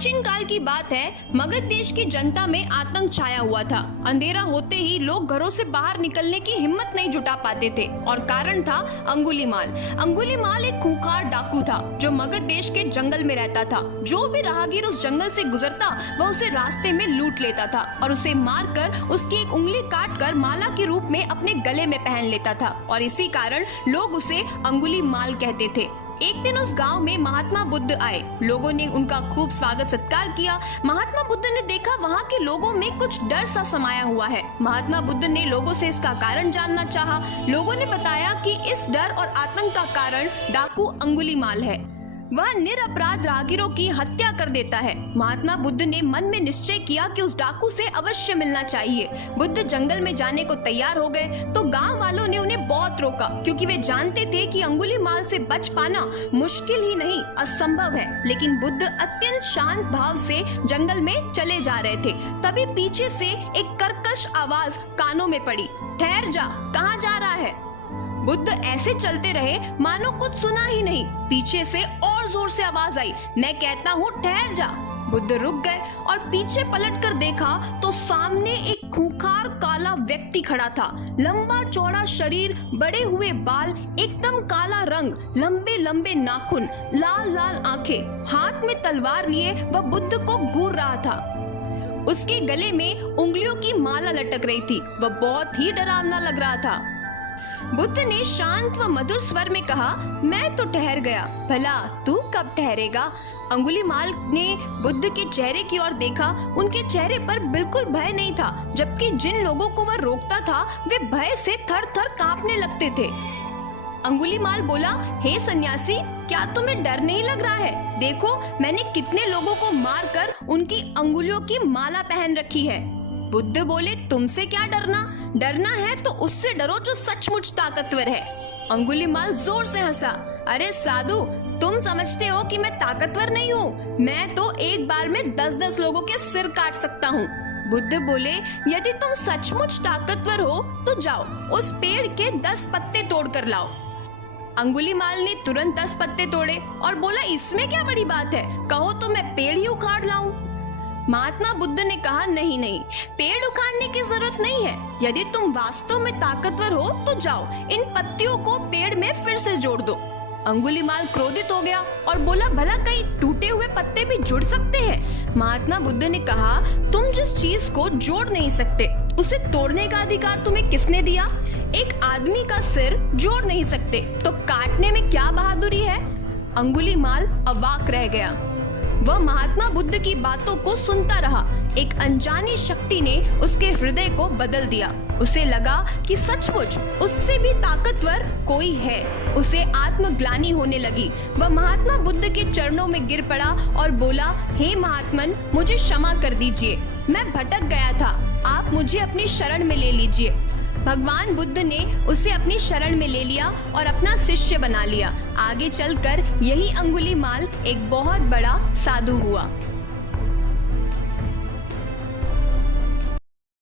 प्राचीन काल की बात है। मगध देश की जनता में आतंक छाया हुआ था। अंधेरा होते ही लोग घरों से बाहर निकलने की हिम्मत नहीं जुटा पाते थे और कारण था अंगुलीमाल। अंगुलीमाल एक खूंखार डाकू था जो मगध देश के जंगल में रहता था। जो भी राहगीर उस जंगल से गुजरता वह उसे रास्ते में लूट लेता था और उसे मारकर उसकी एक उंगली काटकर माला के रूप में अपने गले में पहन लेता था और इसी कारण लोग उसे अंगुलीमाल कहते थे। एक दिन उस गांव में महात्मा बुद्ध आए। लोगों ने उनका खूब स्वागत सत्कार किया। महात्मा बुद्ध ने देखा वहां के लोगों में कुछ डर सा समाया हुआ है। महात्मा बुद्ध ने लोगों से इसका कारण जानना चाहा। लोगों ने बताया कि इस डर और आतंक का कारण डाकू अंगुलीमाल है। वह निरपराध राहगीरों की हत्या कर देता है। महात्मा बुद्ध ने मन में निश्चय किया कि उस डाकू से अवश्य मिलना चाहिए। बुद्ध जंगल में जाने को तैयार हो गए तो गांव वालों ने उन्हें बहुत रोका, क्योंकि वे जानते थे कि अंगुलीमाल से बच पाना मुश्किल ही नहीं असंभव है। लेकिन बुद्ध अत्यंत शांत भाव से जंगल में चले जा रहे थे। तभी पीछे से एक कर्कश आवाज कानों में पड़ी, ठहर जा, कहाँ जा रहा है? बुद्ध ऐसे चलते रहे मानो कुछ सुना ही नहीं। पीछे से और जोर से आवाज आई, मैं कहता हूँ ठहर जा। बुद्ध रुक गए और पीछे पलटकर देखा तो सामने एक खूंखार काला व्यक्ति खड़ा था। लंबा चौड़ा शरीर, बड़े हुए बाल, एकदम काला रंग, लंबे लंबे नाखून, लाल लाल आंखें, हाथ में तलवार लिए वह बुद्ध को घूर रहा था। उसके गले में उंगलियों की माला लटक रही थी। वह बहुत ही डरावना लग रहा था। बुद्ध ने शांत व मधुर स्वर में कहा, मैं तो ठहर गया, भला तू कब ठहरेगा? अंगुलीमाल ने बुद्ध के चेहरे की ओर देखा। उनके चेहरे पर बिल्कुल भय नहीं था, जबकि जिन लोगों को वह रोकता था वे भय से थर थर कांपने लगते थे। अंगुलीमाल बोला, हे सन्यासी, क्या तुम्हें डर नहीं लग रहा है? देखो, मैंने कितने लोगों को मारकर उनकी अंगुलियों की माला पहन रखी है। बुद्ध बोले, तुमसे क्या डरना? डरना है तो उससे डरो जो सचमुच ताकतवर है। अंगुलीमाल जोर से हंसा, अरे साधु, तुम समझते हो कि मैं ताकतवर नहीं हूँ? मैं तो एक बार में 10-10 लोगों के सिर काट सकता हूँ। बुद्ध बोले, यदि तुम सचमुच ताकतवर हो तो जाओ, उस पेड़ के 10 पत्ते तोड़ कर लाओ। अंगुलीमाल ने तुरंत 10 पत्ते तोड़े और बोला, इसमें क्या बड़ी बात है, कहो तो मैं पेड़ ही उखाड़ लाऊं। महात्मा बुद्ध ने कहा, नहीं नहीं, पेड़ उखाड़ने की जरूरत नहीं है। यदि तुम वास्तव में ताकतवर हो तो जाओ, इन पत्तियों को पेड़ में फिर से जोड़ दो। अंगुलीमाल क्रोधित हो गया और बोला, भला कहीं टूटे हुए पत्ते भी जुड़ सकते हैं? महात्मा बुद्ध ने कहा, तुम जिस चीज को जोड़ नहीं सकते उसे तोड़ने का अधिकार तुम्हें किसने दिया? एक आदमी का सिर जोड़ नहीं सकते तो काटने में क्या बहादुरी है? अंगुलीमाल अवाक रह गया। वह महात्मा बुद्ध की बातों को सुनता रहा। एक अनजानी शक्ति ने उसके हृदय को बदल दिया। उसे लगा कि सचमुच उससे भी ताकतवर कोई है। उसे आत्मग्लानि होने लगी। वह महात्मा बुद्ध के चरणों में गिर पड़ा और बोला, हे महात्मन, मुझे क्षमा कर दीजिए, मैं भटक गया था, आप मुझे अपनी शरण में ले लीजिए। भगवान बुद्ध ने उसे अपनी शरण में ले लिया और अपना शिष्य बना लिया। आगे चलकर यही अंगुलीमाल एक बहुत बड़ा साधु हुआ।